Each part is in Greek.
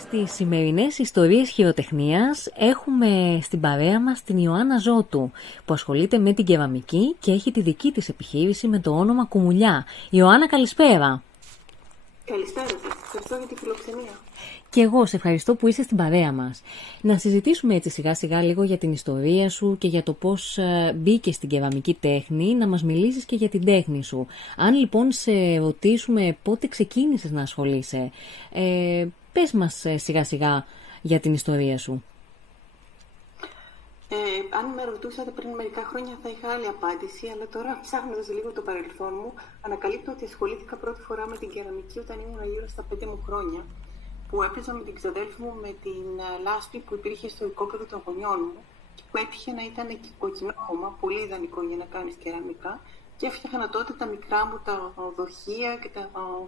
Στις σημερινές ιστορίες χειροτεχνίας έχουμε στην παρέα μας την Ιωάννα Ζώτου, που ασχολείται με την κεραμική και έχει τη δική της επιχείρηση με το όνομα Κουμουλιά. Ιωάννα, καλησπέρα. Καλησπέρα σας. Ευχαριστώ για τη φιλοξενία. Και εγώ σε ευχαριστώ που είσαι στην παρέα μας. Να συζητήσουμε έτσι σιγά σιγά λίγο για την ιστορία σου και για το πώς μπήκες στην κεραμική τέχνη, να μας μιλήσεις και για την τέχνη σου. Αν λοιπόν σε ρωτήσουμε πότε ξεκίνησες να ασχολείσαι, πες μας σιγά σιγά για την ιστορία σου. Αν με ρωτούσατε πριν μερικά χρόνια θα είχα άλλη απάντηση, αλλά τώρα ψάχνοντας λίγο το παρελθόν μου, ανακαλύπτω ότι ασχολήθηκα πρώτη φορά με την κεραμική όταν ήμουν γύρω στα 5 μου χρόνια, που έπαιζα με την ξαδέλφη μου με την λάσπη που υπήρχε στο οικόπεδο των γονιών μου, που έτυχε να ήταν κοκκινόχωμα, πολύ ιδανικό για να κάνεις κεραμικά, και έφτιαχνα τότε τα μικρά μου τα δοχεία και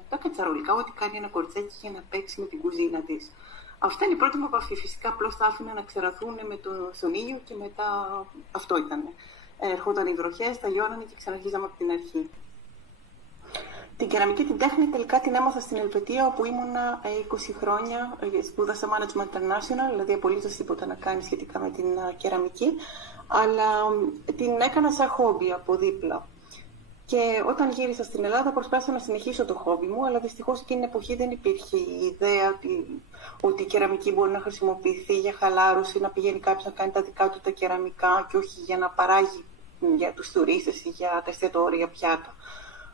τα κατσαρολικά, ό,τι κάνει ένα κορτσάκι για να παίξει με την κουζίνα της. Αυτά είναι η πρώτη μου επαφή. Φυσικά απλώς τα άφηνα να ξεραθούν στον ήλιο και μετά αυτό ήταν. Ερχόταν οι βροχές, τα λιώνανε και ξαναρχίζαμε από την αρχή. Την κεραμική την τέχνη τελικά την έμαθα στην Ελβετία, όπου ήμουνα 20 χρόνια, σπούδασα Management International, δηλαδή απολύτως τίποτα να κάνει σχετικά με την κεραμική, αλλά την έκανα σαν χόμπι από δίπλα. Και όταν γύρισα στην Ελλάδα προσπάθησα να συνεχίσω το χόμπι μου, αλλά δυστυχώς εκείνη την εποχή δεν υπήρχε η ιδέα ότι η κεραμική μπορεί να χρησιμοποιηθεί για χαλάρωση, να πηγαίνει κάποιος να κάνει τα δικά του τα κεραμικά και όχι για να παράγει για τους τουρίστες ή για τα εστιατόρια πιάτα.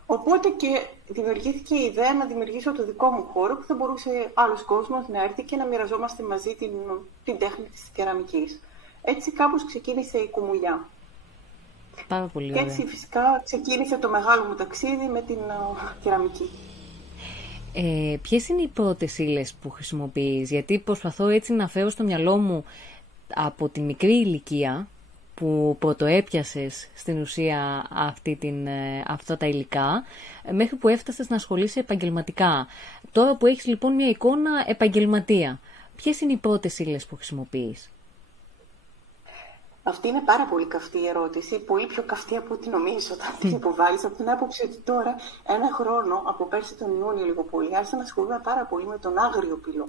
Οπότε και δημιουργήθηκε η ιδέα να δημιουργήσω το δικό μου χώρο που θα μπορούσε άλλος κόσμος να έρθει και να μοιραζόμαστε μαζί την τέχνη της κεραμικής. Έτσι κάπως ξεκίνησε η Κουμουλιά. Πάρα πολύ ωραία. Και έτσι φυσικά ξεκίνησε το μεγάλο μου ταξίδι με την κεραμική. Ποιες είναι οι πρώτες ύλες που χρησιμοποιείς? Γιατί προσπαθώ έτσι να φέρω στο μυαλό μου από τη μικρή ηλικία που πρωτοέπιασες στην ουσία αυτά τα υλικά, μέχρι που έφτασες να ασχολείσαι επαγγελματικά. Τώρα που έχεις λοιπόν μια εικόνα επαγγελματία, ποιες είναι οι πρώτες ύλες που χρησιμοποιείς? Αυτή είναι πάρα πολύ καυτή η ερώτηση, πολύ πιο καυτή από ό,τι νομίζω όταν την υποβάλλεις, από την άποψη ότι τώρα, ένα χρόνο, από πέρσι τον Ιούνιο λίγο πολύ, άρχισα να ασχολούμαι πάρα πολύ με τον άγριο πυλό.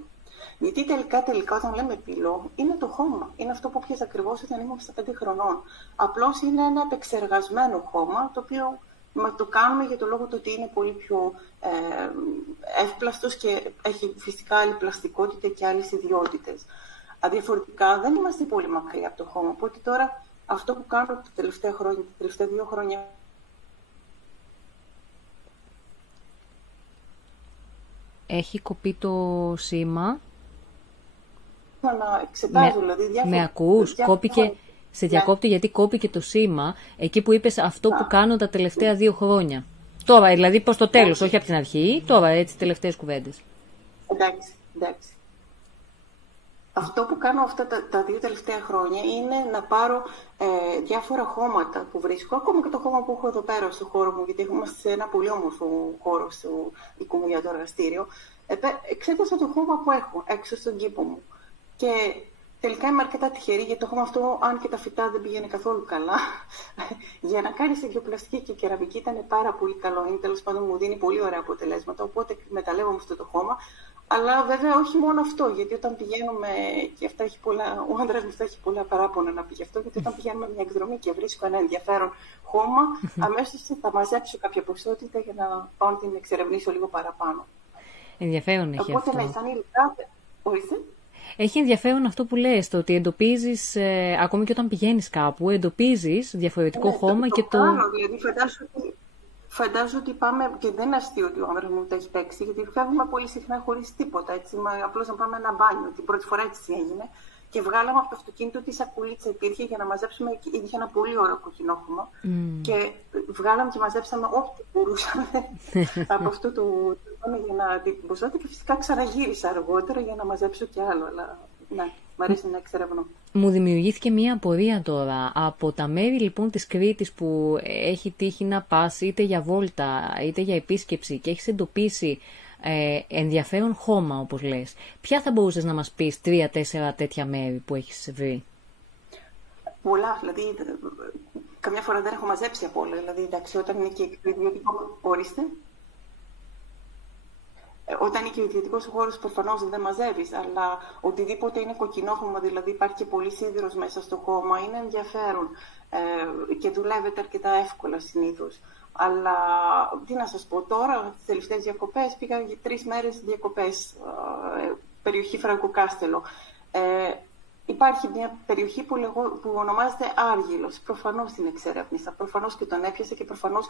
Γιατί τελικά όταν λέμε πυλό, είναι το χώμα. Είναι αυτό που πιάσα ακριβώς όταν ήμουν στα 5 χρονών. Απλώς είναι ένα επεξεργασμένο χώμα, το οποίο το κάνουμε για το λόγο του ότι είναι πολύ πιο εύπλαστος και έχει φυσικά άλλη πλαστικότητα και άλλες ιδιότητες. Αδιαφορετικά δεν είμαστε πολύ μακριά από το χώμα. Οπότε τώρα αυτό που κάνω τα τελευταία 2 χρόνια. Έχει κοπεί το σήμα. Να εξετάζω, δηλαδή διάφορα. Με ακούς? Κόπηκε. Σε διακόπτω γιατί κόπηκε το σήμα εκεί που είπες αυτό που κάνω τα τελευταία 2 χρόνια. Τώρα, δηλαδή προς το τέλος, όχι από την αρχή. Τώρα, έτσι, τελευταίες κουβέντες. Εντάξει. Αυτό που κάνω αυτά τα 2 τελευταία χρόνια είναι να πάρω διάφορα χώματα που βρίσκω, ακόμα και το χώμα που έχω εδώ πέρα στο χώρο μου, γιατί είμαστε σε ένα πολύ όμορφο χώρο στο Κουμουλιά, το εργαστήριο. Εξέτασα το χώμα που έχω έξω στον κήπο μου. Και τελικά είμαι αρκετά τυχερή, γιατί το χώμα αυτό, αν και τα φυτά δεν πήγαινε καθόλου καλά, για να κάνει εγκυοπλαστική και κεραμική ήταν πάρα πολύ καλό. Είναι, τέλος πάντων, μου δίνει πολύ ωραία αποτελέσματα, οπότε εκμεταλλεύομαι αυτό το χώμα. Αλλά βέβαια όχι μόνο αυτό, γιατί όταν πηγαίνουμε, και αυτά έχει πολλά, ο άντρας μου έχει πολλά παράπονα να πει γι' αυτό, γιατί όταν πηγαίνουμε μια εκδρομή και βρίσκω ένα ενδιαφέρον χώμα, αμέσως θα μαζέψω κάποια ποσότητα για να πάω να την εξερευνήσω λίγο παραπάνω. Ενδιαφέρον έχει αυτό. Οπότε σαν υλικά, ορίστε. Έχει ενδιαφέρον αυτό που λες, το ότι εντοπίζεις, ακόμη και όταν πηγαίνεις κάπου, εντοπίζεις διαφορετικό χώμα και το... Δηλαδή φαντάζομαι ότι πάμε, και δεν είναι αστείο ότι ο άνδρας μου τα έχει παίξει, γιατί φεύγουμε πολύ συχνά χωρίς τίποτα, έτσι, απλώς να πάμε ένα μπάνιο, την πρώτη φορά έτσι έγινε, και βγάλαμε από το αυτοκίνητο τι σακουλίτσα υπήρχε για να μαζέψουμε, είχε ένα πολύ ωραίο κοκκινόχωμα, και βγάλαμε και μαζέψαμε ό,τι μπορούσαμε από αυτό το για να την ποσότητα, και φυσικά ξαναγύρισα αργότερα για να μαζέψω κι άλλο, αλλά ναι, μου αρέσει να εξερευνώ. Μου δημιουργήθηκε μία απορία τώρα. Από τα μέρη λοιπόν της Κρήτης που έχει τύχει να πας είτε για βόλτα είτε για επίσκεψη και έχεις εντοπίσει ενδιαφέρον χώμα, όπως λες, ποια θα μπορούσες να μας πεις 3-4 τέτοια μέρη που έχεις βρει? Πολλά, δηλαδή καμιά φορά δεν έχω μαζέψει από όλα. Δηλαδή, εντάξει, όταν είναι και εκπαιδευτικό, ορίστε. Όταν είναι και ο ιδιωτικός χώρος, προφανώς δεν μαζεύεις, αλλά οτιδήποτε είναι κοκκινόχρωμα, δηλαδή υπάρχει και πολύ σίδηρος μέσα στο χώμα, είναι ενδιαφέρον και δουλεύεται αρκετά εύκολα συνήθως. Αλλά τι να σας πω τώρα, τις τελευταίες διακοπές πήγα για 3 μέρες διακοπές, περιοχή Φραγκοκάστελο. Υπάρχει μια περιοχή που ονομάζεται Άργυλος. Προφανώς την εξερεύνησα, προφανώς και τον έπιασα και προφανώς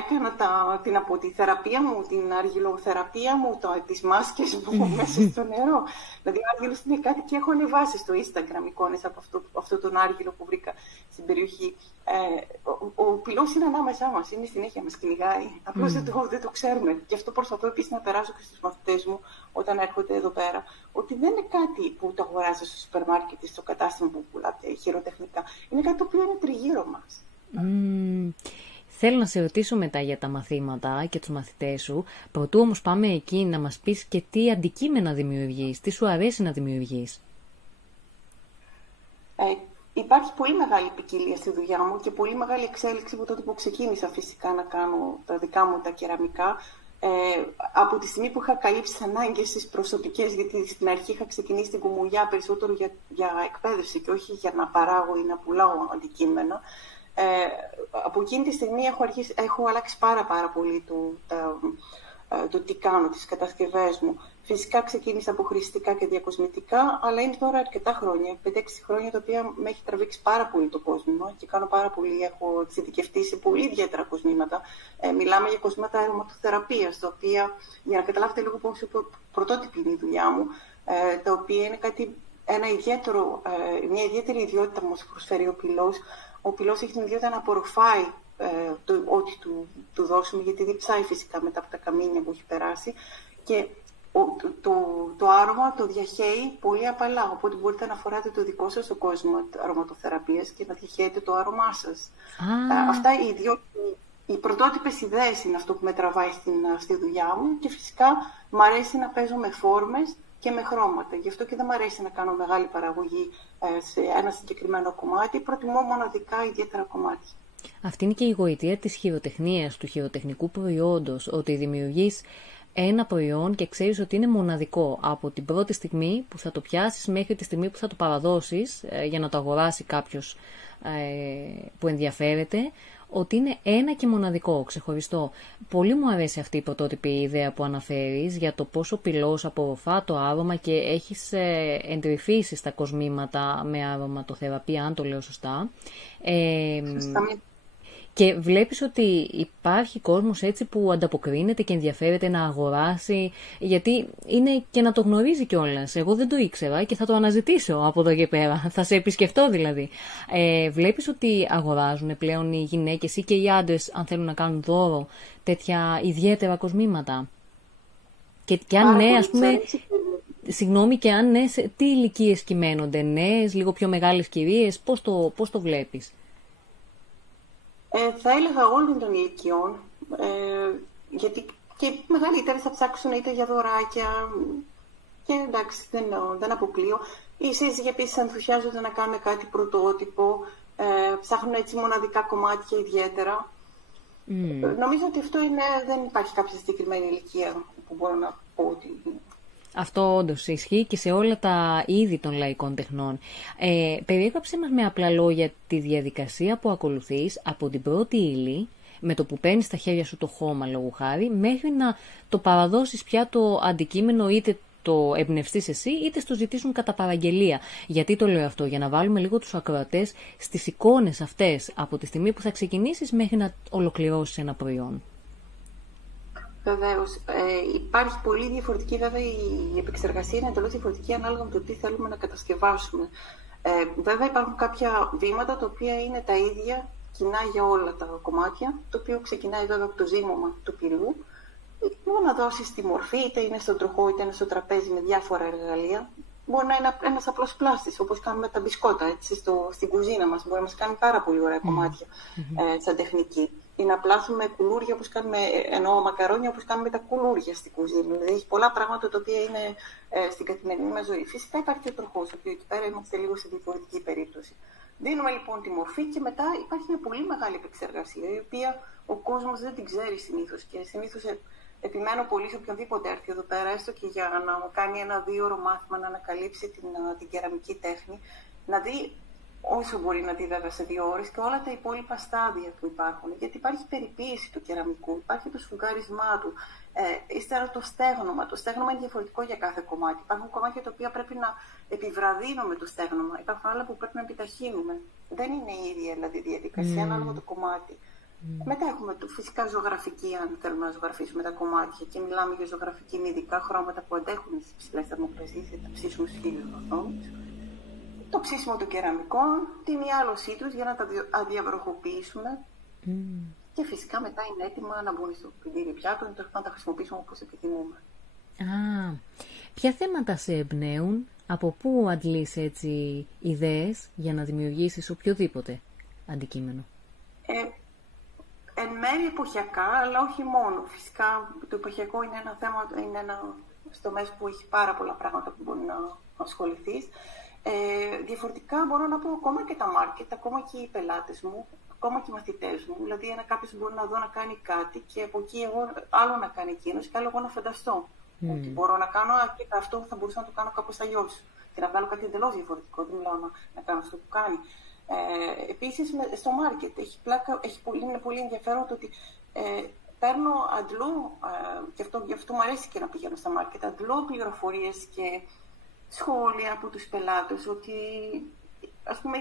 έκανα την από τη θεραπεία μου, την αργυλοθεραπεία μου, τις μάσκες μου μέσα στο νερό. Δηλαδή, ο Άργυλος είναι κάτι και έχω ανεβάσει στο Instagram εικόνες από αυτό τον Άργυλο που βρήκα στην περιοχή. Ο πυλός είναι ανάμεσά μας, είναι συνέχεια, μας κυνηγάει. Απλώς δεν το ξέρουμε. Γι' αυτό προσπαθώ επίσης να περάσω και στους μαθητές μου όταν έρχονται εδώ πέρα, ότι δεν είναι κάτι που το αγοράζει στο σούπερ μάρκετ ή στο κατάστημα που πουλάτε χειροτεχνικά. Είναι κάτι το οποίο είναι τριγύρω μας. Θέλω να σε ρωτήσω μετά για τα μαθήματα και τους μαθητές σου. Πρωτού όμως πάμε εκεί να μας πεις και τι αντικείμενα δημιουργείς, τι σου αρέσει να δημιουργείς. Υπάρχει πολύ μεγάλη ποικιλία στη δουλειά μου και πολύ μεγάλη εξέλιξη από τότε που ξεκίνησα φυσικά να κάνω τα δικά μου τα κεραμικά. Από τη στιγμή που είχα καλύψει τις ανάγκες τις προσωπικές, γιατί στην αρχή είχα ξεκινήσει την κουμουλιά περισσότερο για εκπαίδευση και όχι για να παράγω ή να πουλάω αντικείμενα. Από εκείνη τη στιγμή έχω αλλάξει πάρα πολύ το τι κάνω, τις κατασκευές μου. Φυσικά ξεκίνησα από χρηστικά και διακοσμητικά, αλλά είναι τώρα αρκετά χρόνια, 5-6 χρόνια, τα οποία με έχει τραβήξει πάρα πολύ το κόσμημα και κάνω πάρα πολύ, έχω εξειδικευτεί σε πολύ ιδιαίτερα κοσμήματα. Μιλάμε για κοσμήματα αρωματοθεραπείας, τα οποία, για να καταλάβετε λίγο πόσο πρωτότυπη είναι η δουλειά μου, τα οποία είναι μια ιδιαίτερη ιδιότητα που μας προσφέρει ο πυλός. Ο πυλός έχει την ιδιότητα να απορροφάει ό,τι του δώσουμε, γιατί διψάει φυσικά μετά από τα καμίνια που έχει περάσει. Και το άρωμα το διαχέει πολύ απαλά, οπότε μπορείτε να φοράτε το δικό σας ο κόσμο αρωματοθεραπείας και να διαχέετε το άρωμά σας. Αυτά οι πρωτότυπες ιδέες είναι αυτό που με τραβάει στη δουλειά μου και φυσικά μου αρέσει να παίζω με φόρμες και με χρώματα. Γι' αυτό και δεν μου αρέσει να κάνω μεγάλη παραγωγή σε ένα συγκεκριμένο κομμάτι. Προτιμώ μοναδικά ιδιαίτερα κομμάτια. Αυτή είναι και η γοητεία της χειροτεχνίας, του χειροτεχνικού προϊόντος, ότι δημιουργείς ένα προϊόν και ξέρεις ότι είναι μοναδικό από την πρώτη στιγμή που θα το πιάσεις μέχρι τη στιγμή που θα το παραδώσεις για να το αγοράσει κάποιος που ενδιαφέρεται, ότι είναι ένα και μοναδικό, ξεχωριστό. Πολύ μου αρέσει αυτή η πρωτότυπη ιδέα που αναφέρεις για το πόσο πυλός απορροφά το άρωμα και έχεις εντρυφήσει στα κοσμήματα με αρωματοθεραπεία, αν το λέω σωστά. Και βλέπεις ότι υπάρχει κόσμος έτσι που ανταποκρίνεται και ενδιαφέρεται να αγοράσει, γιατί είναι και να το γνωρίζει κιόλας. Εγώ δεν το ήξερα και θα το αναζητήσω από εδώ και πέρα. Θα σε επισκεφτώ δηλαδή. Βλέπεις ότι αγοράζουν πλέον οι γυναίκες ή και οι άντρες, αν θέλουν να κάνουν δώρο, τέτοια ιδιαίτερα κοσμήματα. Και αν ναι, ας πούμε, συγγνώμη, και αν ναι, σε τι ηλικίες κυμαίνονται, νέες, λίγο πιο μεγάλες κυρίες, πώς το βλέπεις? Θα έλεγα όλων των ηλικιών, γιατί και οι μεγαλύτεροι θα ψάξουν είτε για δωράκια και εντάξει, δεν αποκλείω. Οι σύζυγοι επίσης ενθουσιάζονται να κάνουν κάτι πρωτότυπο, ψάχνουν έτσι μοναδικά κομμάτια ιδιαίτερα. Νομίζω ότι αυτό δεν υπάρχει κάποια συγκεκριμένη ηλικία που μπορώ να πω ότι... Αυτό όντως ισχύει και σε όλα τα είδη των λαϊκών τεχνών. Περιέγραψε μας με απλά λόγια τη διαδικασία που ακολουθείς από την πρώτη ύλη, με το που παίρνεις στα χέρια σου το χώμα λόγου χάρη, μέχρι να το παραδώσεις πια το αντικείμενο, είτε το εμπνευστείς εσύ, είτε στο ζητήσουν κατά παραγγελία. Γιατί το λέω αυτό? Για να βάλουμε λίγο τους ακροατές στις εικόνες αυτές, από τη στιγμή που θα ξεκινήσεις μέχρι να ολοκληρώσεις ένα προϊόν. Βεβαίως. Υπάρχει πολύ διαφορετική, βέβαια η επεξεργασία είναι εντελώς διαφορετική ανάλογα με το τι θέλουμε να κατασκευάσουμε. Βέβαια υπάρχουν κάποια βήματα τα οποία είναι τα ίδια, κοινά για όλα τα κομμάτια, το οποίο ξεκινάει βέβαια από το ζύμωμα του πυλού, να δώσεις τη μορφή, είτε είναι στον τροχό είτε είναι στο τραπέζι με διάφορα εργαλεία. Μπορεί να είναι ένας απλός πλάστης, όπως κάνουμε τα μπισκότα έτσι, στην κουζίνα μας. Μπορεί να μας κάνει πάρα πολύ ωραία κομμάτια σαν τεχνική. Ή να πλάθουμε κουλούρια, όπως κάνουμε, εννοώ μακαρόνια, όπως κάνουμε τα κουλούρια στην κουζίνα. Δηλαδή έχει πολλά πράγματα τα οποία είναι στην καθημερινή μας ζωή. Φυσικά υπάρχει και ο τροχός, ο οποίος εκεί πέρα είμαστε λίγο σε διαφορετική περίπτωση. Δίνουμε λοιπόν τη μορφή και μετά υπάρχει μια πολύ μεγάλη επεξεργασία, η οποία ο κόσμος δεν την ξέρει συνήθως. Και συνήθως επιμένω πολύ σε οποιονδήποτε έρθει εδώ πέρα, έστω και για να κάνει ένα 2ωρο μάθημα, να ανακαλύψει την κεραμική τέχνη, να δει όσο μπορεί να δει βέβαια σε 2 ώρες και όλα τα υπόλοιπα στάδια που υπάρχουν. Γιατί υπάρχει περιποίηση του κεραμικού, υπάρχει το σφουγγάρισμά του, ύστερα το στέγνομα. Το στέγνομα είναι διαφορετικό για κάθε κομμάτι. Υπάρχουν κομμάτια τα οποία πρέπει να επιβραδύνουμε το στέγνομα, υπάρχουν άλλα που πρέπει να επιταχύνουμε. Δεν είναι η ίδια δηλαδή διαδικασία, ανάλογα το κομμάτι. Μετά έχουμε φυσικά ζωγραφική, αν θέλουμε να ζωγραφίσουμε τα κομμάτια και μιλάμε για ζωγραφική με ειδικά χρώματα που αντέχουν στις υψηλές θερμοκρασίες, θα τα ψήσουμε στους χίλιους βαθμούς. Το ψήσιμο των κεραμικών, τη μυάλωσή τους για να τα αδιαβροχοποιήσουμε και φυσικά μετά είναι έτοιμα να μπουν στο πιντήρι πιάτο και να τα χρησιμοποιήσουμε όπως επιθυμούμε. Ποια θέματα σε εμπνέουν, από πού αντλείς έτσι ιδέες για να δημιουργήσεις οποιοδήποτε αντικείμενο? Εν μέρει εποχιακά, αλλά όχι μόνο. Φυσικά το εποχιακό είναι ένα θέμα, είναι ένα τομέα που έχει πάρα πολλά πράγματα που μπορεί να ασχοληθείς. Διαφορετικά μπορώ να πω ακόμα και τα μάρκετ, ακόμα και οι πελάτες μου, ακόμα και οι μαθητές μου. Δηλαδή, κάποιος μπορεί να δω να κάνει κάτι και από εκεί εγώ άλλο να κάνει εκείνος και άλλο εγώ να φανταστώ. Ότι μπορώ να κάνω και αυτό θα μπορούσα να το κάνω κάπως αλλιώς και να βγάλω κάτι εντελώς διαφορετικό. Δεν μιλάω να κάνω αυτό που κάνει. Επίσης, στο μάρκετ είναι πολύ ενδιαφέρον το ότι παίρνω αντλώ, και γι' αυτό μου αρέσει και να πηγαίνω στα μάρκετ, αντλώ πληροφορίες και σχόλια από τους πελάτες, ότι ας πούμε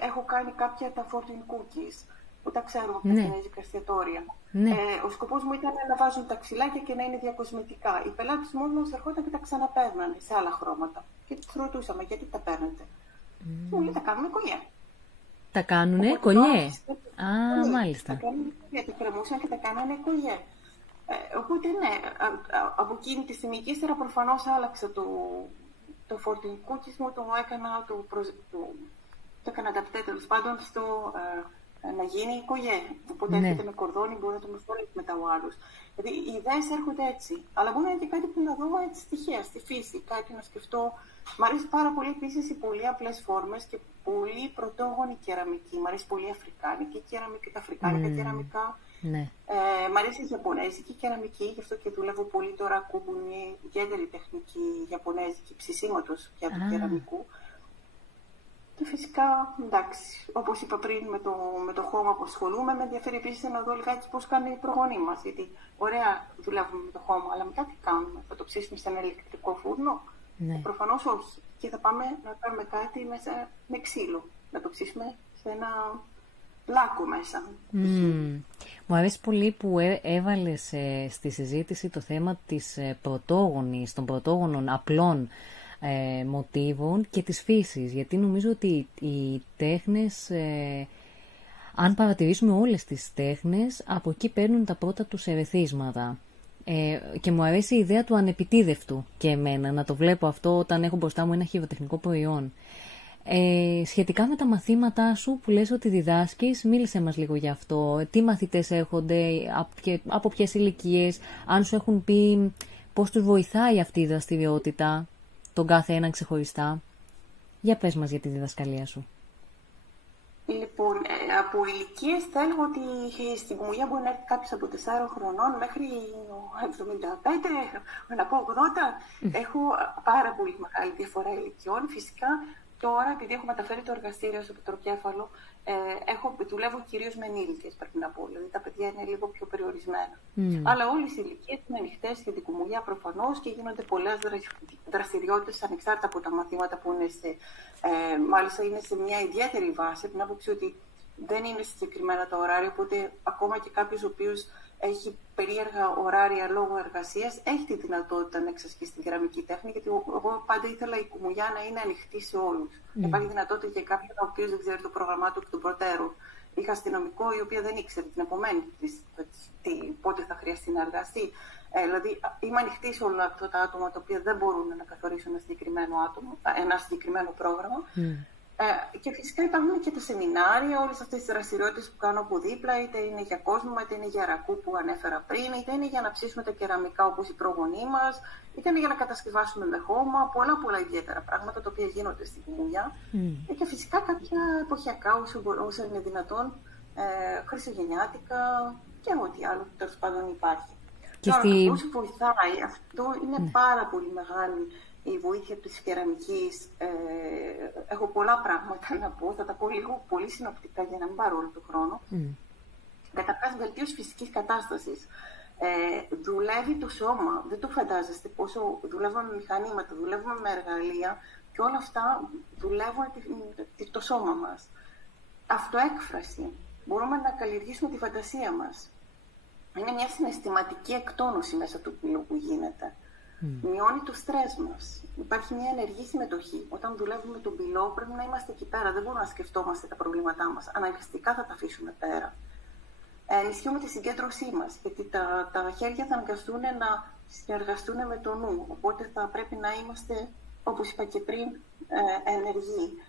έχω κάνει κάποια τα fortune cookies, που τα ξέρουμε από τα κινέζικα εστιατόρια. Ο σκοπός μου ήταν να βάζουν τα ξυλάκια και να είναι διακοσμητικά. Οι πελάτες μου όμως ερχόταν και τα ξαναπαίρνανε σε άλλα χρώματα. Και τους ρωτούσαμε γιατί τα παίρνετε. Μου λέει τα κάνουμε κολλιέ. Τα κάνουνε κολλιέ. Μάλιστα. Τα κάνουν κολλιέ, τα κρεμούσαν και τα κάνανε κολλιέ. Οπότε ναι, από εκείνη τη στιγμή και ύστερα προφανώς άλλαξα το fortune cookies μου, το έκανα adapté τέλος πάντων στο να γίνει κολλιέ. Οπότε έρχεται με κορδόνι, μπορεί να το μεθορεύει μετά ο άλλος. Δηλαδή οι ιδέες έρχονται έτσι. Αλλά μπορεί να είναι και κάτι που να δω έτσι τυχαία, στη φύση, κάτι να σκεφτώ. Μ' αρέσει πάρα πολύ επίσης οι πολύ απλές φόρμες και πολύ πρωτόγονη κεραμική. Μ' αρέσει πολύ αφρικάνικη κεραμική, τα αφρικάνικα κεραμικά. Ναι. Μ' αρέσει η Ιαπωνέζικη κεραμική, γι' αυτό και δουλεύω πολύ τώρα. Ακούμπου είναι ιδιαίτερη τεχνική Ιαπωνέζικη ψησίματος πια του κεραμικού. Και φυσικά, εντάξει, όπως είπα πριν, με το χώμα που ασχολούμαι, με ενδιαφέρει επίσης να δω λιγάκι πώς κάνουν οι προγονείς μας. Γιατί ωραία δουλεύουμε με το χώμα, αλλά μετά τι κάνουμε? Θα το ψήσουμε σε ένα ηλεκτρικό φούρνο? Προφανώς όχι. Και θα πάμε να κάνουμε κάτι μέσα με ξύλο. Να το ψήσουμε σε ένα λάκκο μέσα. Μου αρέσει πολύ που έβαλες στη συζήτηση το θέμα της πρωτόγονης, των πρωτόγονων απλών μοτίβων και της φύσης, γιατί νομίζω ότι οι τέχνες, αν παρατηρήσουμε όλες τις τέχνες, από εκεί παίρνουν τα πρώτα τους ερεθίσματα. Και μου αρέσει η ιδέα του ανεπιτίδευτου και εμένα, να το βλέπω αυτό όταν έχω μπροστά μου ένα χειροτεχνικό προϊόν. Σχετικά με τα μαθήματά σου που λες ότι διδάσκεις, μίλησε μας λίγο γι' αυτό. Τι μαθητές έρχονται, από ποιες ηλικίες, αν σου έχουν πει πώς τους βοηθάει αυτή η δραστηριότητα, τον κάθε έναν ξεχωριστά. Για πες μας για τη διδασκαλία σου. Λοιπόν, από ηλικίες θα έλεγα ότι στην Κουμουγιά μπορεί να έρθει κάποιος από 4 χρονών μέχρι 75, να πω 80. Έχω πάρα πολύ μεγάλη διαφορά ηλικιών. Φυσικά τώρα, επειδή έχω μεταφέρει το εργαστήριο στο Πετροκέφαλο, δουλεύω κυρίως με ενήλικες, πρέπει να πω. Δηλαδή τα παιδιά είναι λίγο πιο περιορισμένα. Αλλά όλες οι ηλικίες είναι ανοιχτές για την Κουμουγιά προφανώς και γίνονται πολλές δραστηριότητες ανεξάρτητα από τα μαθήματα που είναι μάλιστα είναι σε μια ιδιαίτερη βάση, από την άποψη ότι δεν είναι συγκεκριμένα τα ωράρια, οπότε ακόμα και κάποιος ο οποίος έχει περίεργα ωράρια λόγω εργασίας, έχει τη δυνατότητα να εξασκήσει την κεραμική τέχνη, γιατί εγώ πάντα ήθελα η Κουμουγιά να είναι ανοιχτή σε όλους. Υπάρχει δυνατότητα για κάποιον ο οποίος δεν ξέρει το πρόγραμμά του εκ των προτέρων. Είχα αστυνομικό η οποία δεν ήξερε την επομένη πότε θα χρειαστεί να εργαστεί. Δηλαδή είμαι ανοιχτή σε όλα αυτά τα άτομα τα οποία δεν μπορούν να καθορίσουν ένα συγκεκριμένο πρόγραμμα. Και φυσικά υπάρχουν και τα σεμινάρια, όλες αυτές τις δραστηριότητες που κάνω από δίπλα, είτε είναι για κόσμο, είτε είναι για ρακού που ανέφερα πριν, είτε είναι για να ψήσουμε τα κεραμικά όπως οι προγονείς μας, είτε είναι για να κατασκευάσουμε με χώμα, πολλά ιδιαίτερα πράγματα τα οποία γίνονται στην Κουμουγιά. Και φυσικά κάποια εποχιακά όσο είναι δυνατόν, χριστουγεννιάτικα και ό,τι άλλο τέλος πάντων υπάρχει. Και τώρα, το πώς βοηθάει, αυτό είναι πάρα πολύ μεγάλη η βοήθεια της κεραμικής. Έχω πολλά πράγματα να πω, θα τα πω λίγο πολύ συνοπτικά για να μην πάρω όλο τον χρόνο. Καταρχάς, βελτίωση φυσικής κατάστασης. Δουλεύει το σώμα, δεν το φαντάζεστε πόσο δουλεύουμε με μηχανήματα, δουλεύουμε με εργαλεία και όλα αυτά δουλεύουν το σώμα μας. Αυτοέκφραση. Μπορούμε να καλλιεργήσουμε τη φαντασία μας. Είναι μια συναισθηματική εκτόνωση μέσα του πυλού που γίνεται. Μειώνει το στρες μας. Υπάρχει μια ενεργή συμμετοχή. Όταν δουλεύουμε τον πυλό, πρέπει να είμαστε εκεί πέρα. Δεν μπορούμε να σκεφτόμαστε τα προβλήματά μας. Αναγκαστικά θα τα αφήσουμε πέρα. Ενισχύουμε τη συγκέντρωσή μας, γιατί τα χέρια θα αναγκαστούν να συνεργαστούν με το νου. Οπότε θα πρέπει να είμαστε, όπως είπα και πριν, ενεργοί.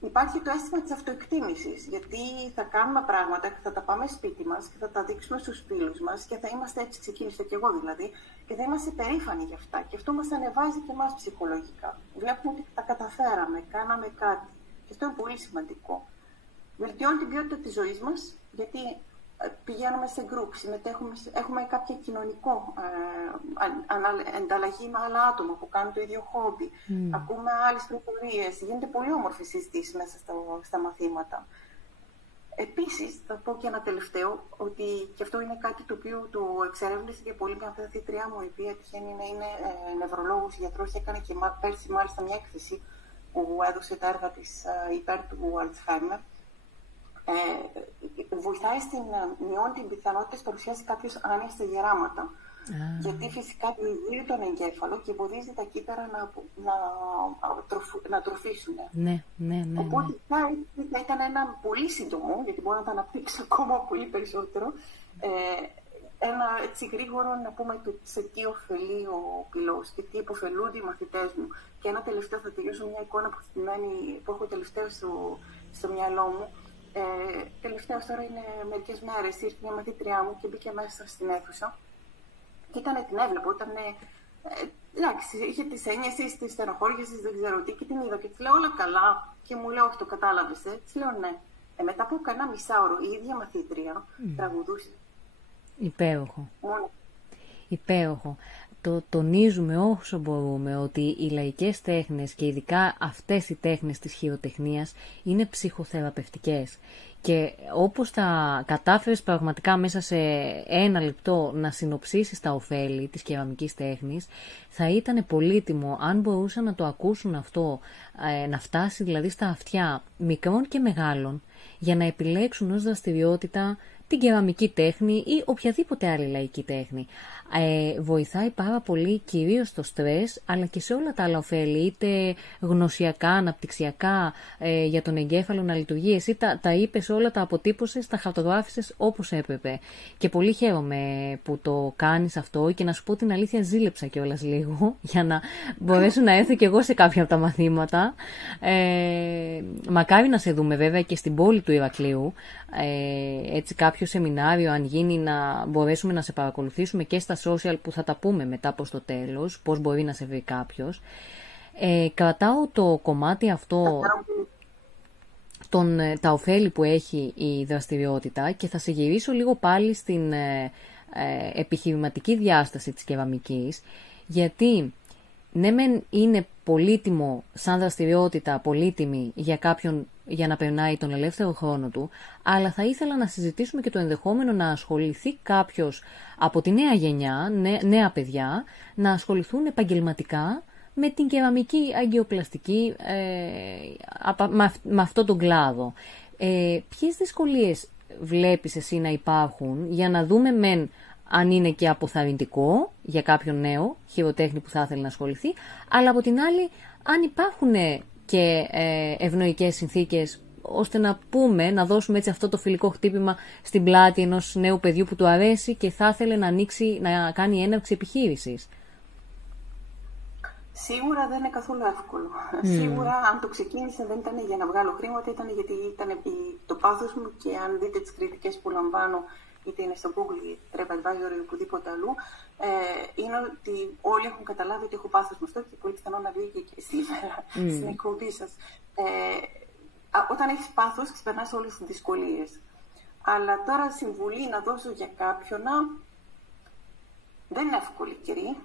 Υπάρχει το αίσθημα της αυτοεκτίμησης, γιατί θα κάνουμε πράγματα και θα τα πάμε σπίτι μας και θα τα δείξουμε στους φίλους μας και θα είμαστε, έτσι ξεκίνησα και εγώ δηλαδή, και θα είμαστε περήφανοι γι' αυτά. Και αυτό μας ανεβάζει και εμάς ψυχολογικά. Βλέπουμε ότι τα καταφέραμε, κάναμε κάτι. Και αυτό είναι πολύ σημαντικό. Βελτιώνει την ποιότητα της ζωής μας, γιατί πηγαίνουμε σε γκρουπ, συμμετέχουμε, έχουμε κάποια κοινωνικό ανταλλαγή με άλλα άτομα που κάνουν το ίδιο χόμπι. Ακούμε άλλες πληροφορίες. Γίνεται πολύ όμορφη συζήτηση μέσα στα μαθήματα. Επίσης, θα πω και ένα τελευταίο, ότι και αυτό είναι κάτι το οποίο το εξερεύνησε και πολύ μια μαθήτριά μου, η οποία τυχαίνει να είναι νευρολόγος, γιατρός, και έκανε και πέρσι μάλιστα μια έκθεση που έδωσε τα έργα της υπέρ του Alzheimer. Βοηθάει μειώνει την πιθανότητα της παρουσίαση κάποιος άνοια στα γεράματα. Γιατί φυσικά διηγείρει τον εγκέφαλο και εμποδίζει τα κύτταρα να τροφήσουν. Ναι. Οπότε θα ήταν ένα πολύ σύντομο, γιατί μπορώ να τα αναπτύξω ακόμα πολύ περισσότερο, ένα έτσι γρήγορο να πούμε σε τι ωφελεί ο πυλός και τι υποφελούνται οι μαθητές μου. Και ένα τελευταίο, θα τελειώσω μια εικόνα που έχω τελευταίο στο μυαλό μου. Τελευταίως τώρα είναι μερικές μέρες, ήρθε μια μαθήτριά μου και μπήκε μέσα στην αίθουσα και την έβλεπα, εντάξει, είχε τις έννοιες της, τις στενοχώριες της, δεν ξέρω τι, και την είδα και της λέω όλα καλά και μου λέει όχι, το κατάλαβες, της λέω ναι. Μετά από κανένα μισάωρο η ίδια μαθήτρια τραγουδούσε. Υπέροχο. Υπέροχο. Το τονίζουμε όσο μπορούμε ότι οι λαϊκές τέχνες και ειδικά αυτές οι τέχνες της χειροτεχνίας είναι ψυχοθεραπευτικές. Και όπως τα κατάφερες πραγματικά μέσα σε 1 λεπτό να συνοψίσεις τα ωφέλη της κεραμικής τέχνης, θα ήταν πολύτιμο αν μπορούσαν να το ακούσουν αυτό, να φτάσει δηλαδή στα αυτιά μικρών και μεγάλων, για να επιλέξουν ως δραστηριότητα την κεραμική τέχνη ή οποιαδήποτε άλλη λαϊκή τέχνη. Βοηθάει πάρα πολύ κυρίως στο στρες, αλλά και σε όλα τα άλλα ωφέλη, είτε γνωσιακά, αναπτυξιακά, για τον εγκέφαλο να λειτουργεί. Εσύ τα είπες όλα, τα αποτύπωσες, τα χαρτογράφησες όπως έπρεπε. Και πολύ χαίρομαι που το κάνεις αυτό, και να σου πω την αλήθεια, ζήλεψα κιόλας λίγο για να μπορέσω να έρθω κι εγώ σε κάποια από τα μαθήματα. Μακάρι να σε δούμε βέβαια και στην πόλη του Ηρακλείου, έτσι κάποιο σεμινάριο αν γίνει, να μπορέσουμε να σε παρακολουθήσουμε και στα social, που θα τα πούμε μετά προς το τέλος, πώς μπορεί να σε βρει κάποιος. Κρατάω το κομμάτι αυτό, τα ωφέλη που έχει η δραστηριότητα, και θα σε γυρίσω λίγο πάλι στην επιχειρηματική διάσταση της κεραμικής, γιατί ναι μεν είναι πολύτιμο σαν δραστηριότητα, πολύτιμη για κάποιον για να περνάει τον ελεύθερο χρόνο του, αλλά θα ήθελα να συζητήσουμε και το ενδεχόμενο να ασχοληθεί κάποιος από τη νέα γενιά, νέα παιδιά, να ασχοληθούν επαγγελματικά με την κεραμική αγκιοπλαστική, με αυτόν τον κλάδο. Ποιες δυσκολίες βλέπεις εσύ να υπάρχουν, για να δούμε μεν αν είναι και αποθαρρυντικό για κάποιον νέο χειροτέχνη που θα ήθελε να ασχοληθεί, αλλά από την άλλη αν υπάρχουν και ευνοϊκές συνθήκες, ώστε να πούμε, να δώσουμε έτσι αυτό το φιλικό χτύπημα στην πλάτη ενός νέου παιδιού που του αρέσει και θα ήθελε να ανοίξει, να κάνει έναρξη επιχείρησης. Σίγουρα δεν είναι καθόλου εύκολο. Σίγουρα, αν το ξεκίνησα, δεν ήταν για να βγάλω χρήματα, ήταν γιατί ήταν το πάθος μου, και αν δείτε τις κριτικές που λαμβάνω, είτε είναι στο Google, TripAdvisor ή οπουδήποτε αλλού, είναι ότι όλοι έχουν καταλάβει ότι έχω πάθος με αυτό, και πολύ πιθανό να βγει και σήμερα στην εκπομπή σας. Όταν έχεις πάθος, ξεπερνάς όλες τις δυσκολίες. Αλλά τώρα συμβουλή να δώσω για κάποιον, Δεν είναι εύκολη καιρή.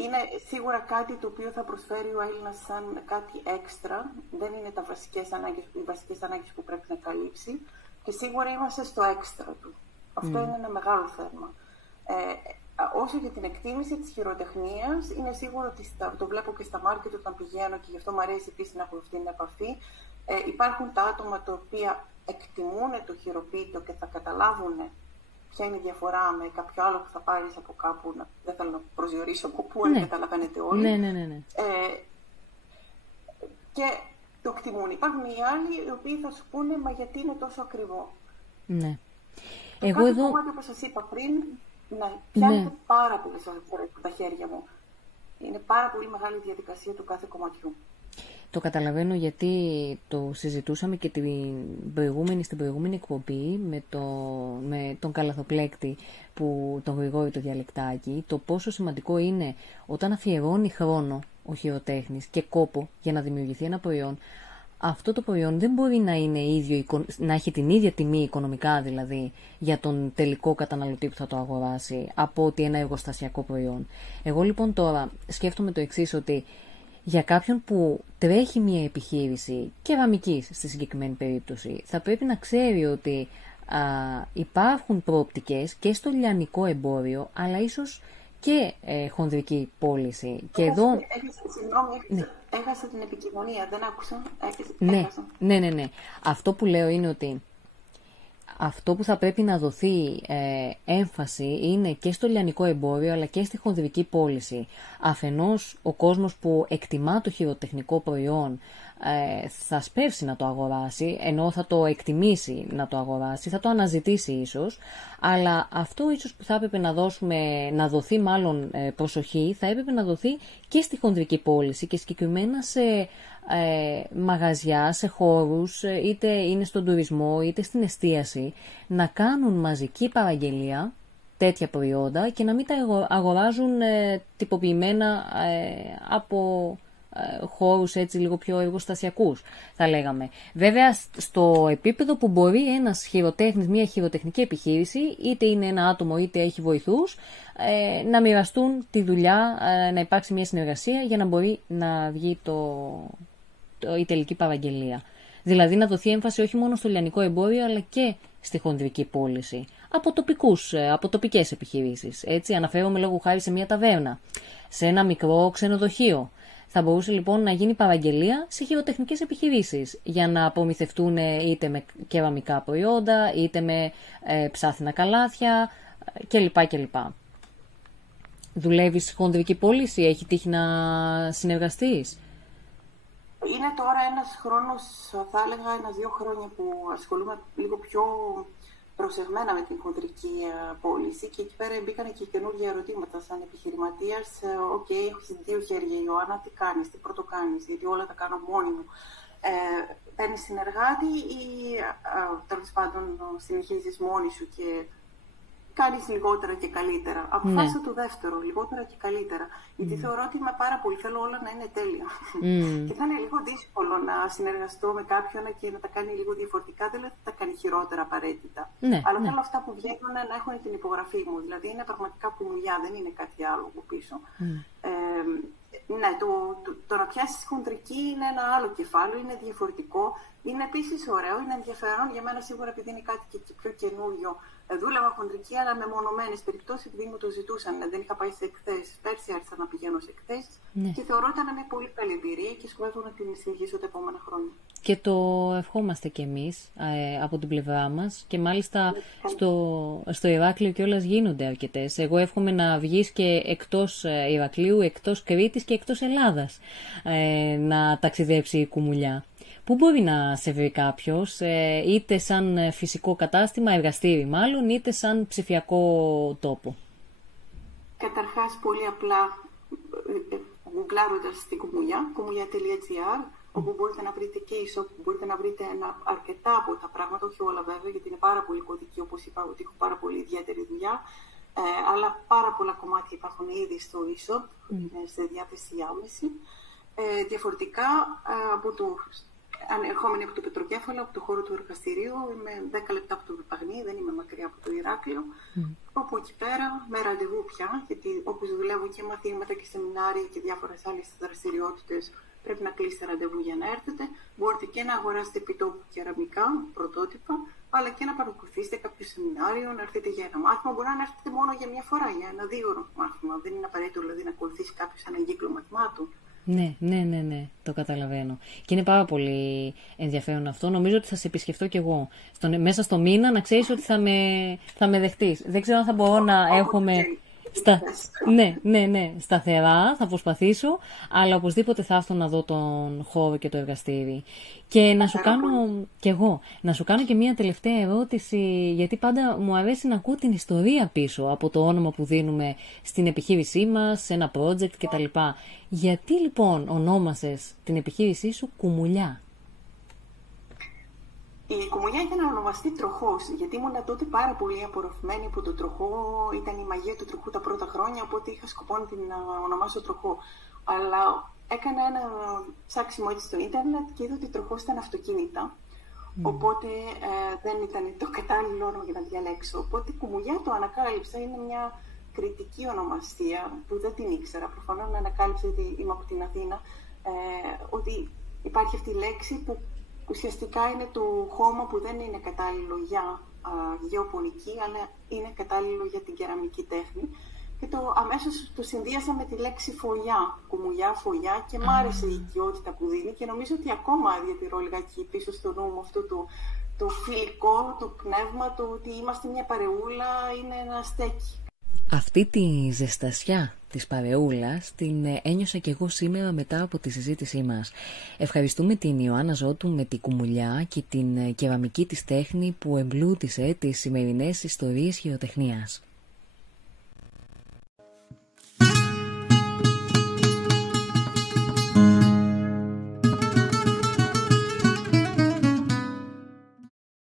Είναι σίγουρα κάτι το οποίο θα προσφέρει ο Έλληνας σαν κάτι έξτρα. Δεν είναι οι βασικές ανάγκες που πρέπει να καλύψει. Και σίγουρα είμαστε στο έξτρα του. Αυτό είναι ένα μεγάλο θέμα. Όσο για την εκτίμηση της χειροτεχνίας, είναι σίγουρο ότι το βλέπω και στα μάρκετ όταν πηγαίνω και γι' αυτό μου αρέσει επίσης να έχω αυτή την επαφή. Υπάρχουν τα άτομα τα οποία εκτιμούν το χειροποίητο και θα καταλάβουν ποια είναι η διαφορά με κάποιο άλλο που θα πάρεις από κάπου. Δεν θέλω να προσδιορίσω από πού, αν καταλαβαίνετε όλοι. Ναι. Και το εκτιμούν. Υπάρχουν οι άλλοι οι οποίοι θα σου πούνε, μα γιατί είναι τόσο ακριβό. Ναι. Εγώ εδώ... κομμάτι, όπως σας είπα πριν, πιάνετε πάρα πολλές φορές από τα χέρια μου. Είναι πάρα πολύ μεγάλη διαδικασία του κάθε κομματιού. Το καταλαβαίνω, γιατί το συζητούσαμε και στην προηγούμενη εκπομπή με τον καλαθοπλέκτη, τον Γρηγόρη το Διαλεκτάκι, το πόσο σημαντικό είναι όταν αφιερώνει χρόνο ο χειροτέχνης και κόπο για να δημιουργηθεί ένα προϊόν, αυτό το προϊόν δεν μπορεί να είναι να έχει την ίδια τιμή οικονομικά, δηλαδή, για τον τελικό καταναλωτή που θα το αγοράσει, από ότι ένα εργοστασιακό προϊόν. Εγώ λοιπόν τώρα σκέφτομαι το εξής, ότι για κάποιον που τρέχει μια επιχείρηση κεραμικής στη συγκεκριμένη περίπτωση, θα πρέπει να ξέρει ότι υπάρχουν προοπτικές και στο λιανικό εμπόριο, αλλά ίσως και χονδρική πώληση. Και εδώ... Συγγνώμη, έχασα την επικοινωνία, δεν άκουσα. Ναι. Αυτό που λέω είναι ότι αυτό που θα πρέπει να δοθεί έμφαση είναι και στο λιανικό εμπόριο, αλλά και στη χονδρική πώληση. Αφενός ο κόσμος που εκτιμά το χειροτεχνικό προϊόν θα σπεύσει να το αγοράσει, ενώ θα το εκτιμήσει να το αγοράσει, θα το αναζητήσει ίσως, αλλά αυτό ίσως που θα έπρεπε να δοθεί μάλλον προσοχή, θα έπρεπε να δοθεί και στη χονδρική πώληση και συγκεκριμένα σε μαγαζιά, σε χώρους, είτε είναι στον τουρισμό είτε στην εστίαση, να κάνουν μαζική παραγγελία τέτοια προϊόντα και να μην τα αγοράζουν τυποποιημένα από χώρους έτσι λίγο πιο εργοστασιακούς, θα λέγαμε. Βέβαια, στο επίπεδο που μπορεί ένας χειροτέχνης, μια χειροτεχνική επιχείρηση, είτε είναι ένα άτομο είτε έχει βοηθούς, να μοιραστούν τη δουλειά, να υπάρξει μια συνεργασία για να μπορεί να βγει η τελική παραγγελία. Δηλαδή να δοθεί έμφαση όχι μόνο στο λιανικό εμπόριο, αλλά και στη χονδρική πώληση. Από τοπικές επιχειρήσεις. Έτσι, αναφέρομαι λόγω χάρη σε μια ταβέρνα, σε ένα μικρό ξενοδοχείο. Θα μπορούσε λοιπόν να γίνει παραγγελία σε χειροτεχνικές επιχειρήσεις για να προμηθευτούν είτε με κεραμικά προϊόντα, είτε με ψάθινα καλάθια κλπ. Δουλεύεις χονδρική πώληση, έχει τύχει να συνεργαστείς? Είναι τώρα ένας χρόνος, θα έλεγα 1-2 χρόνια που ασχολούμαι λίγο πιο προσεγμένα με την χονδρική πώληση και εκεί πέρα μπήκαν και καινούργια ερωτήματα σαν επιχειρηματίας. Οκ, έχω στις 2 χέρια, Ιωάννα, τι κάνεις, τι πρώτο κάνεις, γιατί όλα τα κάνω μόνη μου. Παίρνεις συνεργάτη ή τέλος πάντων συνεχίζεις μόνη σου και κάνεις λιγότερα και καλύτερα? Αποφάσισα το δεύτερο, λιγότερα και καλύτερα. Γιατί θεωρώ ότι είμαι πάρα πολύ, θέλω όλα να είναι τέλεια. Και θα είναι λίγο δύσκολο να συνεργαστώ με κάποιον και να τα κάνει λίγο διαφορετικά. Δεν λέω ότι θα τα κάνει χειρότερα απαραίτητα. Αλλά θέλω αυτά που βγαίνουν να έχουν την υπογραφή μου. Δηλαδή είναι πραγματικά που δουλειά, δεν είναι κάτι άλλο από πίσω. Ναι, το να πιάσεις χοντρική είναι ένα άλλο κεφάλαιο, είναι διαφορετικό. Είναι επίσης ωραίο, είναι ενδιαφέρον για μένα σίγουρα επειδή είναι κάτι και πιο καινούριο. Δούλευα χοντρική, αλλά με μονομένες περιπτώσεις επειδή μου το ζητούσαν. Δεν είχα πάει σε εκθέσεις. Πέρσι άρχισα να πηγαίνω σε εκθέσεις και θεωρώ ότι ήταν μια πολύ καλή εμπειρία και σκοπεύω να την συνεχίσω τα επόμενα χρόνια. Και το ευχόμαστε κι εμείς από την πλευρά μας. Και μάλιστα στο Ηράκλειο κιόλας γίνονται αρκετές. Εγώ εύχομαι να βγεις και εκτός Ηρακλείου, εκτός Κρήτης και εκτός Ελλάδας να ταξιδέψει η κουμουλιά. Πού μπορεί να σε βρει κάποιος, είτε σαν φυσικό κατάστημα, εργαστήρι μάλλον, είτε σαν ψηφιακό τόπο? Καταρχάς, πολύ απλά, γκουγκλάροντας στην κουμουλιά, κουμουλιά.gr, όπου μπορείτε να βρείτε και e-shop, μπορείτε να βρείτε αρκετά από τα πράγματα, όχι όλα βέβαια, γιατί είναι πάρα πολύ κωδική, όπως είπα, ότι έχω πάρα πολύ ιδιαίτερη δουλειά, αλλά πάρα πολλά κομμάτια υπάρχουν ήδη στο e-shop, είναι στη διάθεση άμεση. Διαφορετικά από το Ερχόμενη από το Πετροκέφαλο, από το χώρο του εργαστηρίου, είμαι 10 λεπτά από το Βιπαγνί, δεν είμαι μακριά από το Ηράκλειο. Από εκεί πέρα, με ραντεβού πια, γιατί όπως δουλεύω και μαθήματα και σεμινάρια και διάφορες άλλες δραστηριότητες, πρέπει να κλείσετε ραντεβού για να έρθετε. Μπορείτε και να αγοράσετε επιτόπου κεραμικά, πρωτότυπα, αλλά και να παρακολουθήσετε κάποιο σεμινάριο, να έρθετε για ένα μάθημα. Μπορεί να έρθετε μόνο για μια φορά, για ένα 2ωρο μάθημα. Δεν είναι απαραίτητο δηλαδή να ακολουθήσει κάποιο έναν κύκλο μαθημάτων. Ναι, το καταλαβαίνω. Και είναι πάρα πολύ ενδιαφέρον αυτό. Νομίζω ότι θα σε επισκεφτώ κι εγώ. Μέσα στο μήνα να ξέρεις ότι θα με δεχτείς. Δεν ξέρω αν θα μπορώ να έρχομαι σταθερά, θα προσπαθήσω, αλλά οπωσδήποτε θα έρθω να δω τον χώρο και το εργαστήρι. Και να σου κάνω κι εγώ, να σου κάνω και μία τελευταία ερώτηση, γιατί πάντα μου αρέσει να ακούω την ιστορία πίσω από το όνομα που δίνουμε στην επιχείρησή μας, σε ένα project κτλ. Γιατί λοιπόν ονόμασες την επιχείρησή σου Κουμουλιά? Η Κουμουλιά είχε να ονομαστεί Τροχός, γιατί ήμουν τότε πάρα πολύ απορροφημένη από τον τροχό. Ήταν η μαγεία του τροχού τα πρώτα χρόνια, οπότε είχα σκοπό να την ονομάσω Τροχό. Αλλά έκανα ένα ψάξιμο έτσι στο ίντερνετ και είδα ότι Τροχός ήταν αυτοκίνητα. Οπότε δεν ήταν το κατάλληλο όνομα για να διαλέξω. Οπότε Κουμουλιά το ανακάλυψα, είναι μια κριτική ονομαστία που δεν την ήξερα. Προφανώς να ανακάλυψα, γιατί είμαι από την Αθήνα, ότι υπάρχει αυτή η λέξη που ουσιαστικά είναι το χώμα που δεν είναι κατάλληλο για γεωπονική, αλλά είναι κατάλληλο για την κεραμική τέχνη. Και αμέσως το συνδύασα με τη λέξη φωλιά, Κουμουλιά, φωλιά, και μ' άρεσε η οικειότητα που δίνει και νομίζω ότι ακόμα διατηρώ λιγάκι πίσω στο νου μου αυτό το φιλικό, το πνεύμα, το ότι είμαστε μια παρεούλα, είναι ένα στέκι. Αυτή τη ζεστασιά της παρεούλας την ένιωσα και εγώ σήμερα μετά από τη συζήτησή μας. Ευχαριστούμε την Ιωάννα Ζώτου με την Κουμουλιά και την κεραμική της τέχνη που εμπλούτησε τις σημερινές ιστορίες χειροτεχνίας.